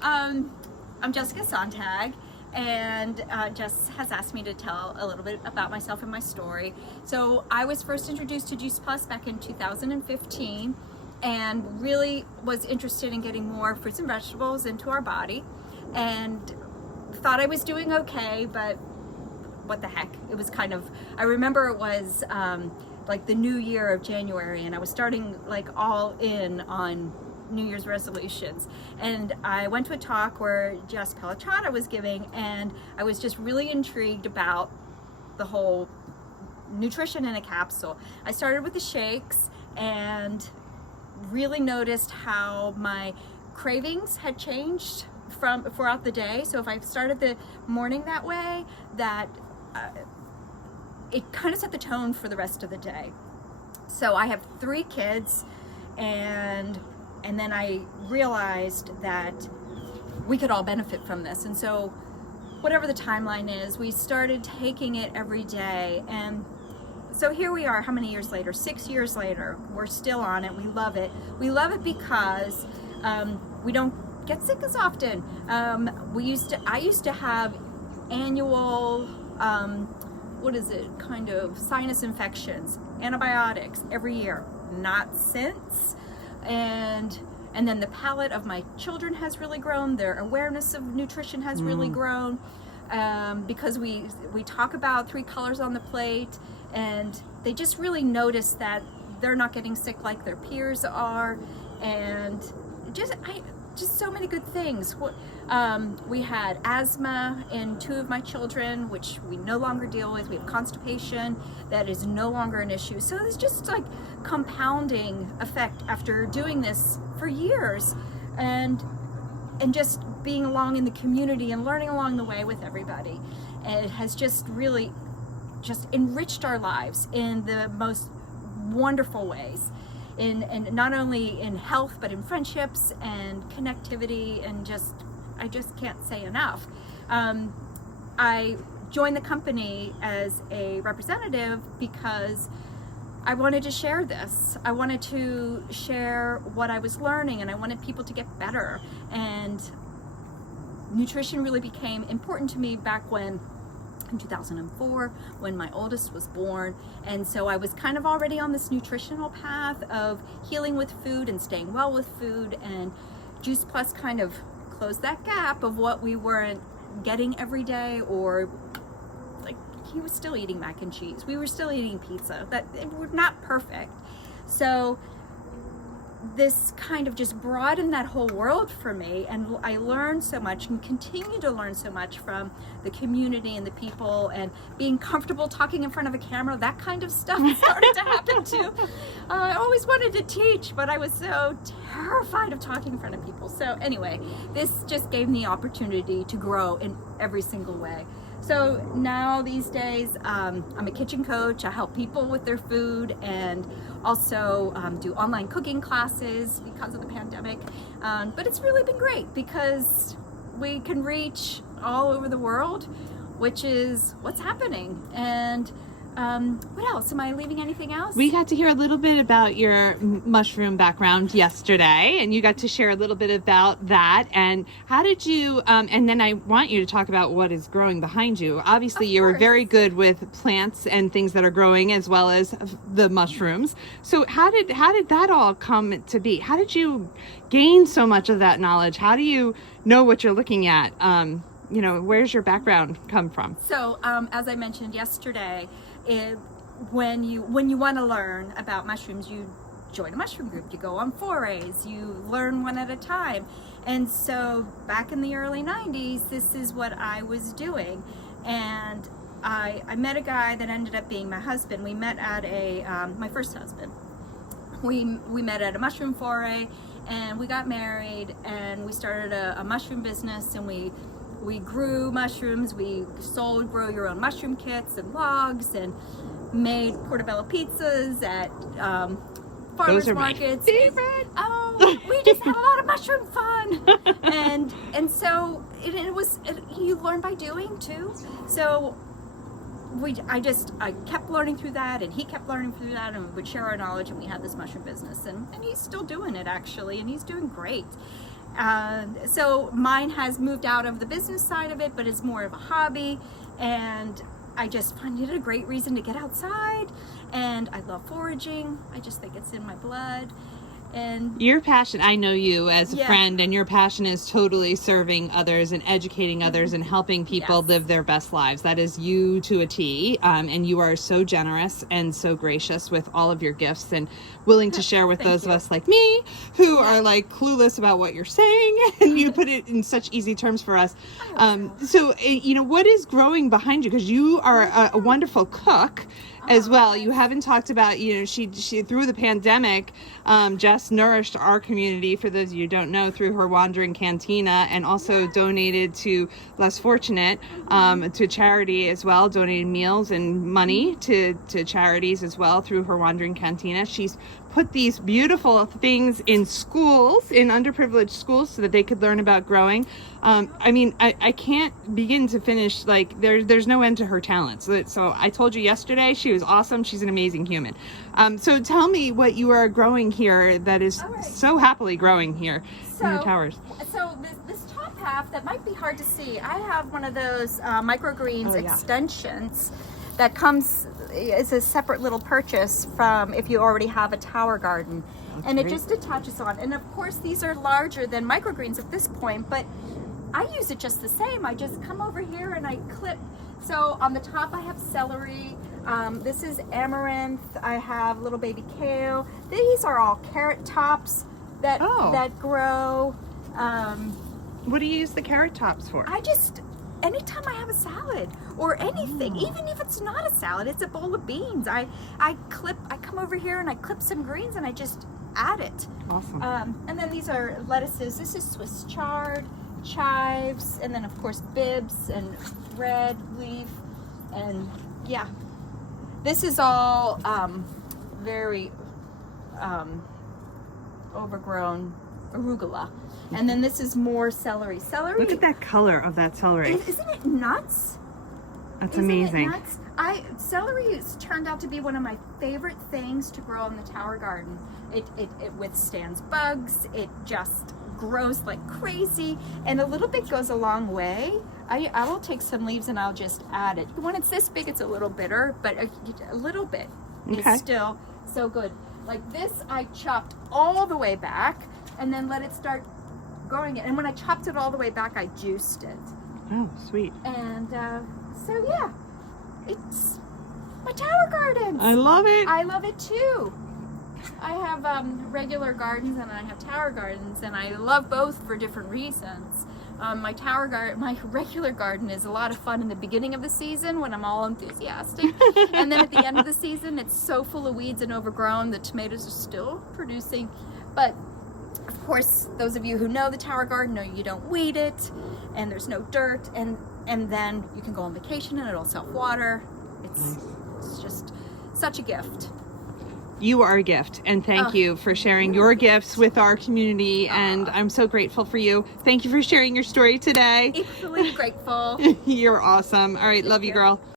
Hi, I'm Jessica Sontag, and Jess has asked me to tell a little bit about myself and my story. So I was first introduced to Juice Plus back in 2015 and really was interested in getting more fruits and vegetables into our body, and thought I was doing okay, but what the heck. It was kind of, I remember it was like the new year of January, and I was starting like all in on New Year's resolutions, and I went to a talk where Jess Pellicciata was giving, and I was just really intrigued about the whole nutrition in a capsule. I started with the shakes and really noticed how my cravings had changed from throughout the day. So if I started the morning that way, that it kind of set the tone for the rest of the day. So I have 3 kids, and then I realized that we could all benefit from this. And so whatever the timeline is, we started taking it every day. And so here we are, how many years later? 6 years later, we're still on it. We love it. We love it because we don't get sick as often. I used to have annual, kind of sinus infections, antibiotics every year. Not since. And then the palate of my children has really grown. Their awareness of nutrition has really grown, because we talk about 3 colors on the plate, and they just really notice that they're not getting sick like their peers are, and just so many good things. We had asthma in 2 of my children, which we no longer deal with. We have constipation that is no longer an issue. So it's just like compounding effect after doing this for years, and just being along in the community and learning along the way with everybody. And it has just really just enriched our lives in the most wonderful ways. And not only in health, but in friendships and connectivity, and I just can't say enough. I joined the company as a representative because I wanted to share this. I wanted to share what I was learning, and I wanted people to get better. And nutrition really became important to me back in 2004, when my oldest was born. And so I was kind of already on this nutritional path of healing with food and staying well with food, and Juice Plus kind of closed that gap of what we weren't getting every day, or like he was still eating mac and cheese, we were still eating pizza, that we're not perfect. So this kind of just broadened that whole world for me, and I learned so much and continue to learn so much from the community and the people, and being comfortable talking in front of a camera, that kind of stuff started to happen too. I always wanted to teach, but I was so terrified of talking in front of people. So anyway, this just gave me the opportunity to grow in every single way. So now these days, I'm a kitchen coach. I help people with their food, and also do online cooking classes because of the pandemic. But it's really been great because we can reach all over the world, which is what's happening. And what else? Am I leaving anything else? We got to hear a little bit about your mushroom background yesterday, and you got to share a little bit about that. And how did you, and then I want you to talk about what is growing behind you. Obviously, you're very good with plants and things that are growing, as well as the mushrooms. So how did that all come to be? How did you gain so much of that knowledge? How do you know what you're looking at? Where's your background come from? So, as I mentioned yesterday, when you want to learn about mushrooms, you join a mushroom group, you go on forays, you learn one at a time. And so back in the early 90s, this is what I was doing. And I met a guy that ended up being my husband. We met at my first husband. We met at a mushroom foray, and we got married, and we started a mushroom business, and we grew mushrooms. We sold grow your own mushroom kits and logs, and made portobello pizzas at farmers markets. My favorite. We just had a lot of mushroom fun, and so you learn by doing too. So I kept learning through that, and he kept learning through that, and we would share our knowledge, and we had this mushroom business, and he's still doing it actually, and he's doing great. So mine has moved out of the business side of it, but it's more of a hobby, and I just find it a great reason to get outside, and I love foraging. I just think it's in my blood. And your passion, I know you as a Yeah. friend, and your passion is totally serving others and educating others and helping people Yes. live their best lives. That is you to a T. And you are so generous and so gracious with all of your gifts and willing to share with Thank those you. of us like me who are like clueless about what you're saying. And you put it in such easy terms for us. So, what is growing behind you? Because you are a wonderful cook as well. You haven't talked about, she through the pandemic, Jess nourished our community, for those of you who don't know, through her Wandering Cantina, and also donated to less fortunate, to charity as well, donated meals and money to charities as well through her Wandering Cantina. She's put these beautiful things in schools, in underprivileged schools, so that they could learn about growing. I can't begin to finish, like, there's no end to her talents. So I told you yesterday, she was awesome. She's an amazing human. So tell me what you are growing here that is All right. so happily growing here in your towers. So this top half, that might be hard to see. I have one of those microgreens extensions that comes, it's a separate little purchase from if you already have a tower garden. And it just attaches on. And of course, these are larger than microgreens at this point, but I use it just the same. I just come over here and I clip. So on the top I have celery. This is amaranth. I have little baby kale. These are all carrot tops that grow. What do you use the carrot tops for? Anytime I have a salad or anything, even if it's not a salad, it's a bowl of beans. I come over here and I clip some greens and I just add it. Awesome. And then these are lettuces. This is Swiss chard, chives, and then of course bibs and red leaf, and yeah. This is all very overgrown arugula. And then this is more celery. Celery. Look at that color of that celery. Isn't it nuts? That's Isn't amazing. it nuts? Celery has turned out to be one of my favorite things to grow in the tower garden. It withstands bugs. It just grows like crazy, and a little bit goes a long way. I will take some leaves and I'll just add it. When it's this big, it's a little bitter, but a little bit is still so good. Like this, I chopped all the way back and then let it start growing. And when I chopped it all the way back, I juiced it. Oh, sweet. And so yeah, it's my tower gardens. I love it. I love it too. I have regular gardens and I have tower gardens, and I love both for different reasons. My regular garden is a lot of fun in the beginning of the season when I'm all enthusiastic, and then at the end of the season, it's so full of weeds and overgrown. The tomatoes are still producing, but of course, those of you who know the tower garden know you don't weed it, and there's no dirt, and then you can go on vacation and it'll self-water. It's just such a gift. You are a gift, and thank you for sharing your gifts with our community, and I'm so grateful for you. Thank you for sharing your story today. Equally grateful. You're awesome. All right, love you, girl.